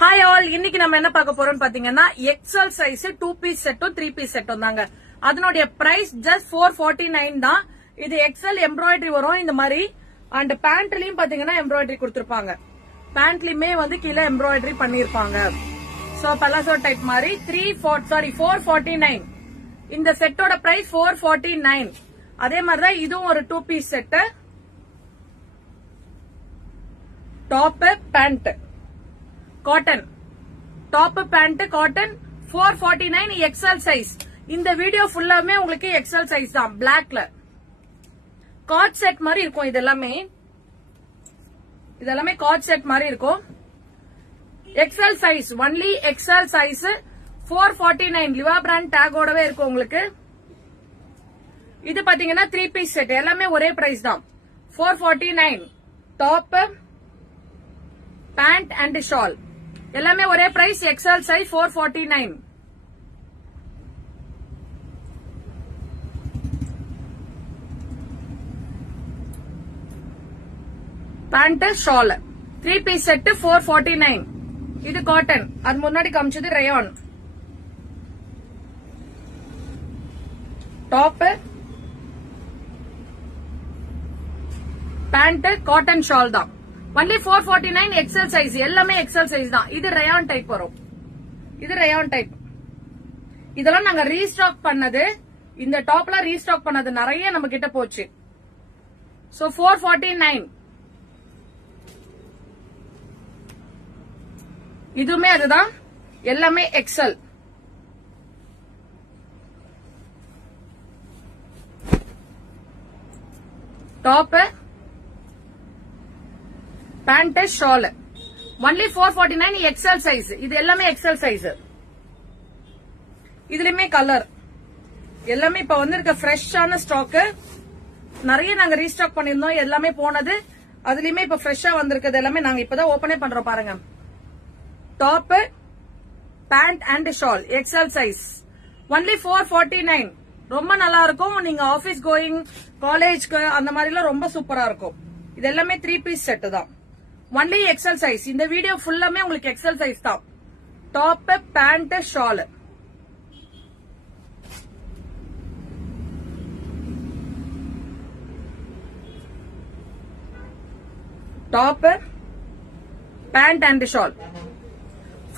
Hi all, இன்னைக்கு நம்ம என்ன பார்க்க போறோம்னு பாத்தீங்கன்னா எக்ஸல் சைஸ் 2 பீஸ் செட்டும் 3 பீஸ் செட்டும் தாங்க. அதனுடைய பிரைஸ் ஜஸ்ட் 449 தான். இது எக்ஸல் எம்ப்ராய்டரி வரும் இந்த மாதிரி. அண்ட் பேண்ட்லயும் பாத்தீங்கன்னா எம்ப்ராய்டரி கொடுத்திருப்பாங்க. பேண்ட்லயுமே வந்து கீழே எம்ப்ராய்டரி பண்ணிருப்பாங்க. சோ பலாசோ டைப் மாதிரி 449. இந்த செட்டோட பிரைஸ் 449. அதே மாதிரிதான் இதுவும் ஒரு 2 piece set. Top pant cotton, top pant cotton 449 XL size. இந்த வீடியோ ஃபுல்லாமே உங்களுக்கு எக்ஸல் சைஸ் தான். பிளாக்ல காட் செட் மாதிரி இருக்கும். இதெல்லாமே காட் செட் மாதிரி இருக்கும். XL size, only XL size 449. Liva brand டேகோடவே இருக்கும் உங்களுக்கு. இது பாத்தீங்கன்னா 3 பீஸ் செட். எல்லாமே ஒரே பிரைஸ் தான், 449. டாப் பேண்ட் அண்ட் ஷால் எல்லாமே ஒரே price. XL size 449. Pant shawl 3 piece set 449. இது காட்டன். அது முன்னாடி காமிச்சது rayon. Top pant cotton shawl தான். Only 449 XL size. எல்லாமே எக்ஸல் சைஸ் தான். இது ரயான் டைப் வரும். இது ரயான் டைப். இதெல்லாம் நாங்க ரீஸ்டாக் பண்ணது. இந்த டாப்ல ரீஸ்டாக் பண்ணது நிறைய நம்ம கிட்ட போச்சு. சோ 449. இதுவுமே அதுதான். எல்லாமே XL. Top pant shawl only 449 XL size. இது எல்லாமே எக்ஸல் சைஸ். இதுலயுமே கலர் எல்லாமே இப்ப வந்திருக்க ஃப்ரெஷ்ஷான ஸ்டாக். நிறைய நாங்க ரீஸ்டாக் பண்ணிருந்தோம். எல்லாமே போனது. அதுலயுமே இப்ப ஃப்ரெஷ்ஷா வந்திருக்கிறது எல்லாமே நாங்க இப்பதான் ஓபனே பண்றோம் பாருங்க. Top pant and shawl XL size only 449. ரொம்ப நல்லா இருக்கும். நீங்க ஆபீஸ் கோயிங், காலேஜ்க்கு அந்த மாதிரி எல்லாம் ரொம்ப சூப்பரா இருக்கும். இது எல்லாமே 3 பீஸ் செட் தான். Only XL size. இந்த வீடியோ ஃபுல்லாமே உங்களுக்கு எக்ஸல் சைஸ் தான். Top pant shawl top pant and shawl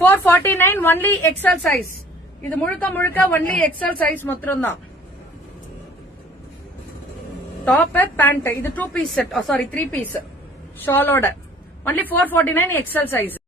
449 only XL size. இது முழுக்க ஒன்லி எக்ஸல் சைஸ் மாத்திரம் தான். டாப் பேண்ட் இது 2 பீஸ் செட், சாரி 3 பீஸ் ஷாலோட ஒன்லி 449 எக்ஸல் சைஸ்.